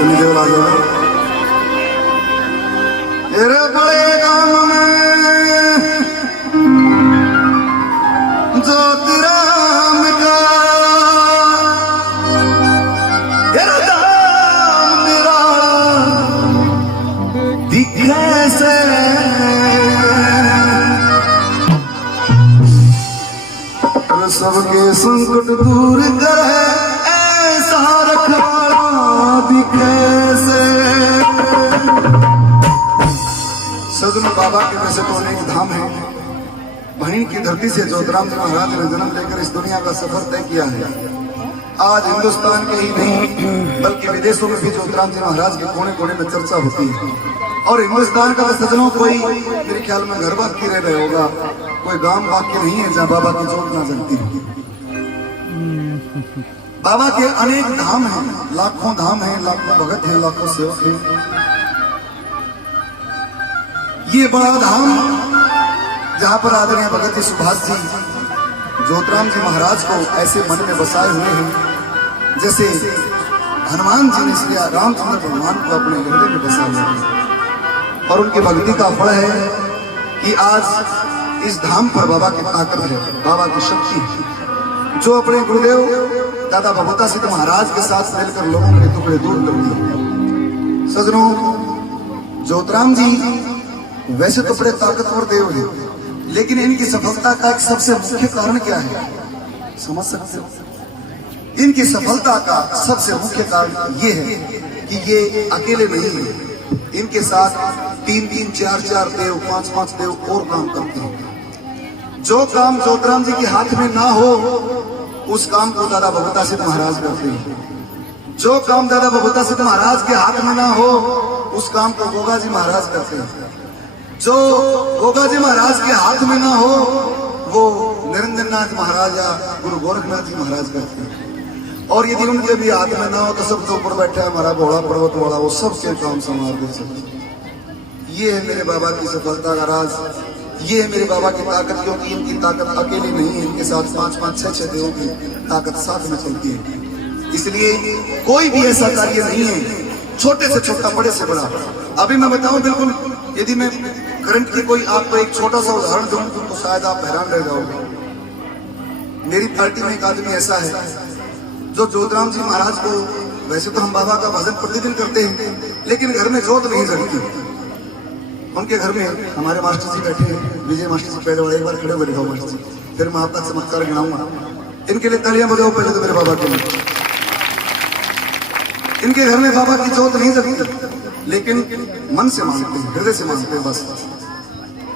सुनी देव आ जाओ। तेरे बड़े काम में ज्योतिराम का तेरा दाम मेरा दिखे से सबके संकट दूर करे ऐसा रखवाला दिखे से। सदन बाबा के वैसे तो अनेक धाम है। वहीं की धरती से ज्योतिराम जी महाराज ने जन्म लेकर इस दुनिया का सफर तय किया है। आज हिंदुस्तान के ही नहीं बल्कि विदेशों में भी ज्योतिराम जी महाराज के कोने कोने में चर्चा होती है। और हिंदुस्तान का सज्जनों कोई मेरे ख्याल में घर बात की रह रहे होगा, कोई गांव बाकी नहीं है जहाँ बाबा की जोत ना जलती है। बाबा के अनेक धाम हैं, लाखों धाम हैं, लाखों भगत हैं, लाखों सेवक हैं। ये बड़ा धाम जहाँ पर आदरणीय भगत जी सुभाष जी ज्योतिराम जी महाराज को ऐसे मन में बसाए हुए हैं जैसे हनुमान जी ने श्री रामचंद्र भगवान को अपने हृदय में बसा लिया। और उनकी भक्ति का फल है कि आज इस धाम पर बाबा की ताकत है, बाबा की शक्ति है, जो अपने गुरुदेव दादा भगवता सिद्ध महाराज के साथ मिलकर लोगों के टुकड़े दूर कर दिए। सजनों, ज्योतिराम जी वैसे तो बड़े ताकतवर देव हैं, लेकिन इनकी सफलता का एक सबसे मुख्य कारण क्या है समझ सकते हो? इनकी सफलता का सबसे मुख्य कारण ये है कि ये अकेले नहीं है, इनके साथ 3-3, 4-4 देव, 5-5 देव और काम करते हैं। जो काम ज्योतिराम जी के हाथ में ना हो उस काम को दादा भगवता सिद्ध महाराज करते हैं। जो काम दादा भगवता सिद्ध महाराज के हाथ में ना हो उस काम को गोगा जी महाराज करते हैं। जो गोगा जी महाराज के हाथ में ना हो वो निरंजन नाथ महाराज या गुरु गोरखनाथ जी महाराज करते हैं। और यदि उनके भी हाथ में ना हो तो सब जो ऊपर बैठा है हमारा भोला पर्वत वाला वो सबके काम संभाल दे सकते। ये है मेरे बाबा की सफलता का राज, ये है मेरे बाबा की ताकत, क्योंकि इनकी ताकत अकेली नहीं है, इनके साथ 5-5, 6-6 देवों की ताकत साथ में चलती है। इसलिए कोई भी ऐसा कार्य नहीं है, छोटे से छोटा बड़े से बड़ा। अभी मैं बताऊं, बिल्कुल यदि मैं करंट की कोई आपको एक छोटा सा उदाहरण दूं तो शायद आप हैरान रह जाओगे। मेरी पार्टी में एक आदमी ऐसा है जो ज्योतिराम जी महाराज को, वैसे तो हम बाबा का भजन प्रतिदिन करते हैं लेकिन घर में जोत नहीं जगती। उनके घर में हमारे मास्टर जी बैठे हैं, विजय मास्टर जी, पहले वाले एक बार खड़े हुए दिखाओ मास्टर जी, फिर मैं आपका चमत्कार गिनाऊंगा। इनके लिए तालियां बजाओ पहले तो मेरे बाबा के लिए। इनके घर में बाबा की जोत नहीं जगती लेकिन मन से मानते हैं, हृदय से मानते हैं। बस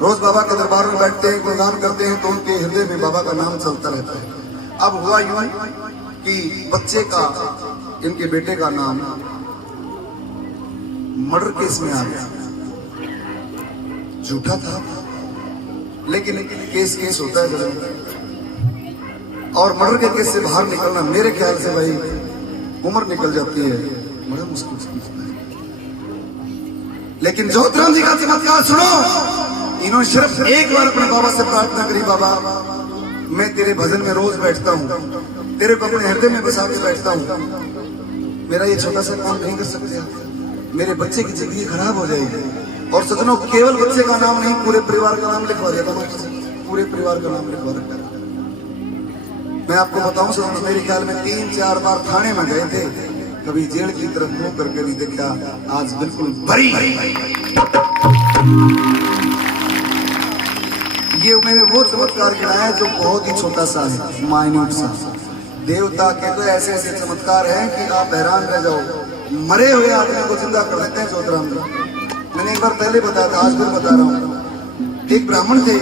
रोज बाबा के दरबार में बैठते हैं, गुणगान करते हैं तो उनके हृदय में बाबा का नाम चलता रहता है। अब हुआ यूं कि बच्चे का, इनके बेटे का नाम मर्डर केस में आ गया। झूठा था लेकिन केस होता है जरूर, और मर्डर के केस से बाहर निकलना मेरे ख्याल से भाई उम्र निकल जाती है, बड़ा मुश्किल से होता है। लेकिन ज्योतिराम जी का चमत्कार सुनो, इन्होंने सिर्फ एक बार अपने बाबा से प्रार्थना करी, बाबा मैं तेरे भजन में रोज बैठता हूँ, तेरे को अपने हृदय में बसा के बैठता हूँ, मेरा ये छोटा सा काम नहीं कर सकते, मेरे बच्चे की जिंदगी खराब हो जाएगी। और सजनों, केवल बच्चे का नाम नहीं, पूरे परिवार का नाम लिखवा दिया था, पूरे परिवार का नाम लिखवा रखा। मैं आपको बताऊं सजनों, मेरे ख्याल में 3-4 बार थाने में गए थे, कभी जेल की तरफ मुंह करके नहीं देखा। आज बिल्कुल बड़ी ये मैंने वो चमत्कार गिनाया है जो बहुत ही छोटा सा है, माइन्यूट सा। देवता के तो ऐसे ऐसे चमत्कार हैं कि आप हैरान रह जाओ। मरे हुए आदमी को जिंदा कर देते हैं ज्योतिराम जी। मैंने एक बार पहले बताया था, आज फिर बता रहा हूँ। एक ब्राह्मण थे,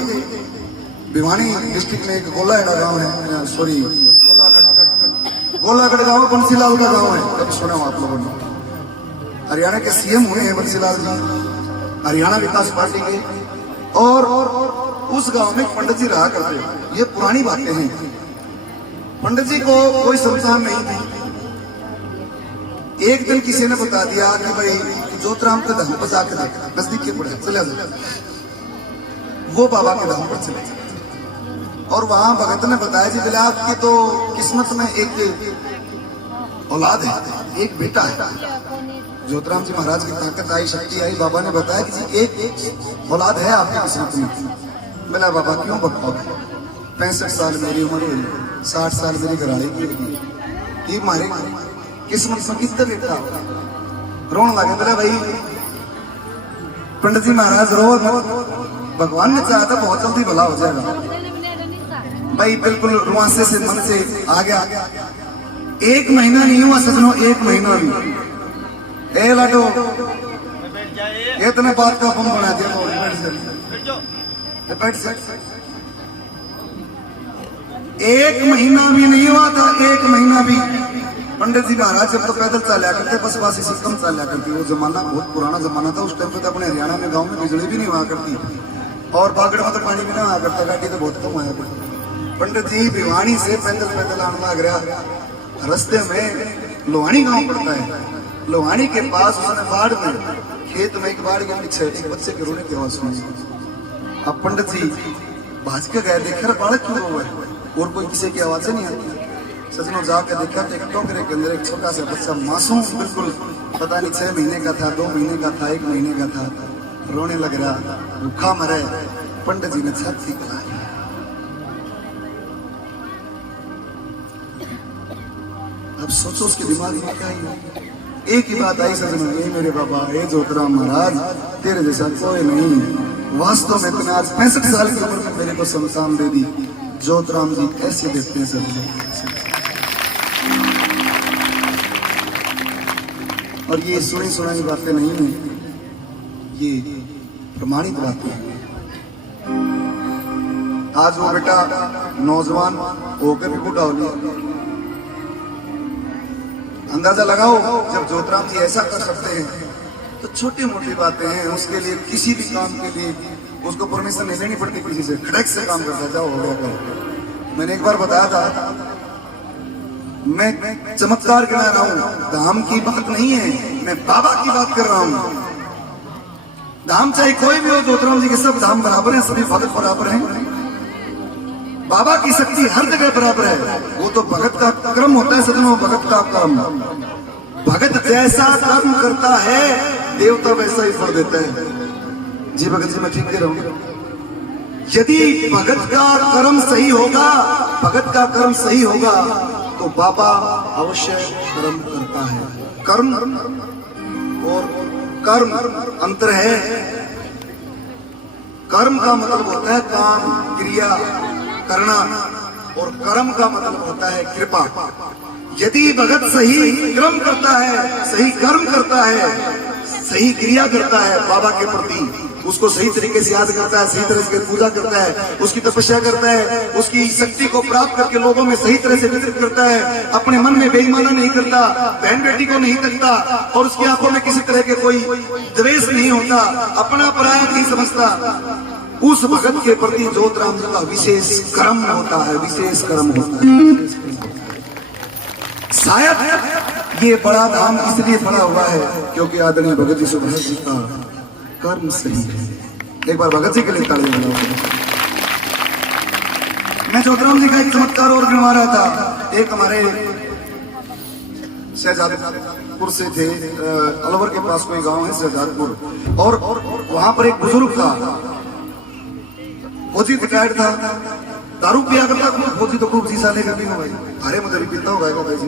भिवानी डिस्ट्रिक्ट में एक गोलागढ़ गांव है, सॉरी गोलागढ़ गांव बंसीलाल का गांव है, कभी सुना हो आप लोगों ने? हरियाणा के सीएम हुए हैं बंसीलाल जी, हरियाणा विकास पार्टी के। और उस गांव में पंडित जी रहा करते हैं। ये पुरानी बातें हैं। पंडित जी को कोई संतान नहीं थी। एक दिन किसी ने बता दिया कि भाई ज्योतिराम के धाम पर जाकर देखा, नजदीक के पड़े चले जाओ। वो बाबा के धाम पर चले जाते और वहां भगत ने बताया जी बिला आपकी तो किस्मत में एक औलाद है, एक बेटा है। ज्योतिराम जी महाराज की ताकत आई, शक्ति आई, बाबा ने बताया कि जी एक औलाद है आपकी किस्मत में। बोला बाबा क्यों बकवाओ, 65 साल मेरी उम्र हुई, 60 साल मेरी घराड़ी की हुई, ये मारे किस्मत में कितना बेटा रोन लगे। बोला भाई पंडित जी महाराज रो, भगवान ने चाहा था बहुत जल्दी भला हो जाएगा। भाई बिल्कुल रुआसे से मन से आ गया। 1 महीना नहीं हुआ सजनों, 1 महीना भी। ए लाडो इतने बात का बम बना दिया। बैठ से 1 महीना भी नहीं हुआ था, 1 महीना भी। पंडित जी महाराज जब तो पैदल चला करते, बसवासी सिस्टम चला करती। वो जमाना बहुत पुराना जमाना था। उस टाइम पे तो अपने हरियाणा में गांव में बिजली भी नहीं हुआ करती, और बागड़ में तो पानी भी नहीं हुआ करता, गाड़ी तो बहुत कम आया करती। पंडित जी भिवानी से पैदल पैदल आने लग रहा। रास्ते में लोहानी गांव पड़ता है, लोहानी के पास उसने बाढ़ में, खेत में एक बाढ़ के पीछे एक बच्चे के रोने की आवाज सुनी। अब पंडित जी भाज के गए, देखा बालक क्यों रो है, और कोई किसी की आवाज नहीं आती। सजनों जाकर देखा तो एक टोकरे के अंदर एक छोटा सा बच्चा मासूम, बिल्कुल पता नहीं 6 महीने का था, 2 महीने का था, 1 महीने का था, रोने लग रहा, भूखा मरे। पंडित जी ने छाती खिलाई। अब सोचो उसके दिमाग में क्या ही, एक ही बात आई सजनों, ये मेरे बाबा, ये ज्योतिराम महाराज तेरे जैसा कोई नहीं। वास्तव में तुमने आज 65 साल की उम्र में मेरे को शमशान दे दी। ज्योतिराम जी ऐसे देखते हैं सजनों। और ये सुनी सुनाई बातें नहीं है, ये प्रमाणित बातें हैं। आज वो बेटा नौजवान होकर भी बूढ़ा हो लिया। अंदाजा लगाओ, जब ज्योतिराम जी ऐसा कर सकते हैं तो छोटी मोटी बातें हैं, उसके लिए किसी भी काम के लिए उसको परमिशन नहीं लेनी पड़ती किसी से, खड़क से काम करता है, जाओ हो गया करो। मैंने एक बार बताया था, मैं चमत्कार गिना रहा हूं, धाम की बात नहीं है, मैं बाबा की बात कर रहा हूं। धाम चाहे कोई भी हो, ज्योतिराम जी के सब धाम बराबर हैं, सभी भगत बराबर हैं। बाबा की शक्ति हर जगह बराबर है। वो तो भगत का कर्म होता है सजनों, भगत का कर्म। भगत जैसा कर्म करता है देवता वैसा ही फल देता है। जी भगत जी मैं ठीक कह रहा हूं। यदि भगत का कर्म सही होगा, भगत का कर्म सही होगा तो बाबा अवश्य कर्म करता है। कर्म और कर्म अंतर है। कर्म का मतलब होता है काम, क्रिया करना, और कर्म का मतलब होता है कृपा। यदि भगत सही कर्म करता है, सही कर्म करता है, सही क्रिया करता है बाबा के प्रति, उसको सही तरीके से याद करता है, सही तरह से पूजा करता है, उसकी तपस्या करता है, उसकी शक्ति को प्राप्त करके लोगों में सही तरह से वितरित करता है, अपने मन में बेईमाना नहीं करता, बहन बेटी को नहीं तकता, और उसकी आंखों में किसी तरह के कोई द्वेष नहीं होता, अपना पराया नहीं समझता, उस भगत के प्रति ज्योतिराम जी का विशेष कर्म होता है, विशेष कर्म होता है। शायद ये बड़ा धाम इसलिए पड़ा हुआ है क्योंकि आदरणीय भगत जी सुभाष जी का कर्म सही है। एक बार भगत जी के लिए ताली बजाओ। मैं ज्योतिराम जी का एक चमत्कार और गिनवा रहा था। एक हमारे शहजादपुर से थे, अलवर के पास कोई गांव है शहजादपुर, और वहां पर एक बुजुर्ग था, फौजी रिटायर्ड था, दारू पिया करता खूब, फौजी तो खूब शीशा लेकर पीना भाई, अरे मुझे भी पीता होगा भाई जी।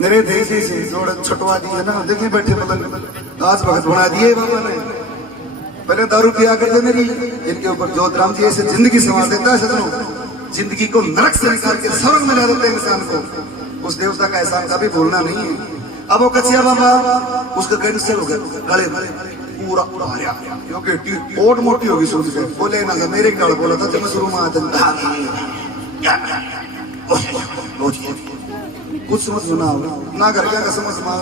मेरे देश से जोड़ छुटवा दिए ना, देखिए बैठे पलंग, आज भगत बना दिए बाबा ने। पहले दारू पिया करते मेरी, इनके ऊपर ज्योतिराम जी ऐसे जिंदगी संवार देता है सजनों, जिंदगी को नरक से निकाल के स्वर्ग में ला देते हैं इंसान को। उस देवता का एहसान कभी भूलना नहीं है। अब वो कचिया बाबा उसका कैंसर हो गया, गले पूरा हारिया, क्योंकि ओट मोटी होगी सूद से। बोले ना सर, मेरे गल बोला था जब मैं शुरू में आया कुछ समझ सुना ना कर क्या समझ में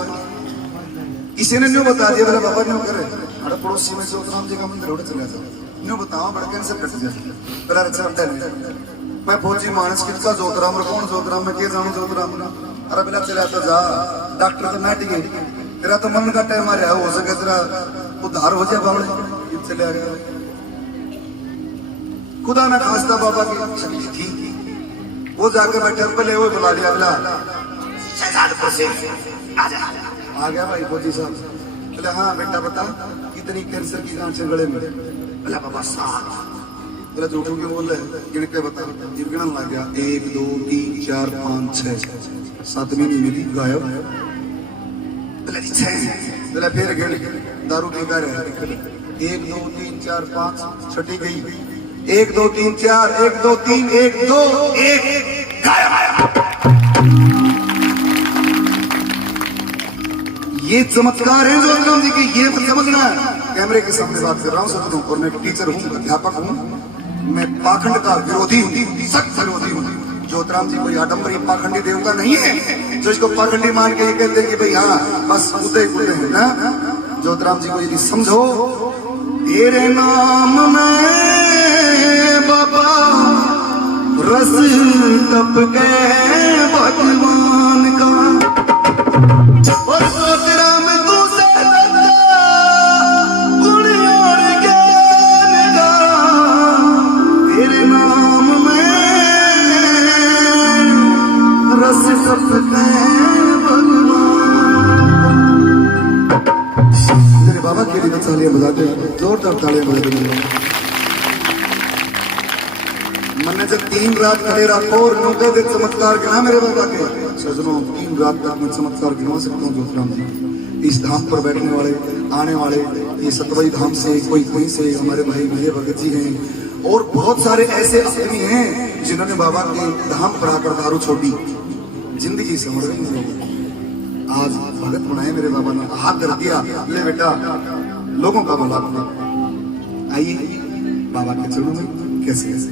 किसी ने न्यू बता दिया, बोला बाबा न्यू करे, अरे पड़ोसी में ज्योतिराम जी का मंदिर उड़े चला जाओ, न्यू बताओ बड़ा कैंसर कट जाए। बोला अच्छा मैं फौजी मानस किसका ज्योतिराम, कौन ज्योतिराम, मैं क्या जानू ज्योतिराम। अरे बोला चला तो जा, डॉक्टर तो बैठ गए, तेरा तो मन का टाइम आ रहा हो सके तेरा उद्धार हो जाए बाबा, चले आ गया। खुदा ना खास्ता बाबा की शक्ति थी, वो जाकर बैठे, पहले वो बुला लिया, बोला शहजादपुर से आ गया भाई फौजी साहब। बोले हाँ बेटा बता कितनी कैंसर की गांठ है गले में? बोला बाबा 7। बोला झूठों क्यों बोल रहे? गिन के बता। ये गिनन लग गया 1 2 3 4 5 6 7वीं नहीं मिली गायब। बोला 6। बोला फिर गिन दारू पीता रहे 1 2 3 4 5 छठी गई 1 2 3 4 1 2 3 1 2 1 गायब। ये चमत्कार है जोतराम जी की, ये मत समझना। कैमरे के सामने बात कर रहा हूँ सतगुरु, और मैं टीचर हूँ, अध्यापक हूँ, मैं पाखंड का विरोधी हूँ, सख्त विरोधी हूँ। जोतराम जी कोई आडम्बरी पाखंडी देवता नहीं है जो इसको पाखंडी मान के ये कहते हैं कि भाई हाँ बस कूदे कूदे हैं ना। जोतराम जी को यदि समझो, तेरे नाम में बाबा रस टप गए भगवान का, और जोतराम तू से गुण और ज्ञान का, तेरे नाम में रस टप गए भगवान। मेरे बाबा के लिए तालियां बजाते हैं, जोरदार तालियां बजाते हैं। मैंने जब 3 रात खड़े रखो और 9 दिन चमत्कार गिना मेरे बाबा के सजनों, 3 रात तक मैं चमत्कार गिनवा सकता हूँ जोतराम जी। इस धाम पर बैठने वाले आने वाले ये सतवई धाम से, कोई कहीं से, हमारे भाई विजय भगत जी हैं, और बहुत सारे ऐसे आदमी हैं जिन्होंने बाबा के धाम पर आकर दारू छोड़ी, जिंदगी समझ रही है। आज भगत बनाए मेरे बाबा ने, हाथ धर दिया, ले बेटा लोगों का भला करो। आइए बाबा के चरणों में कैसे कैसे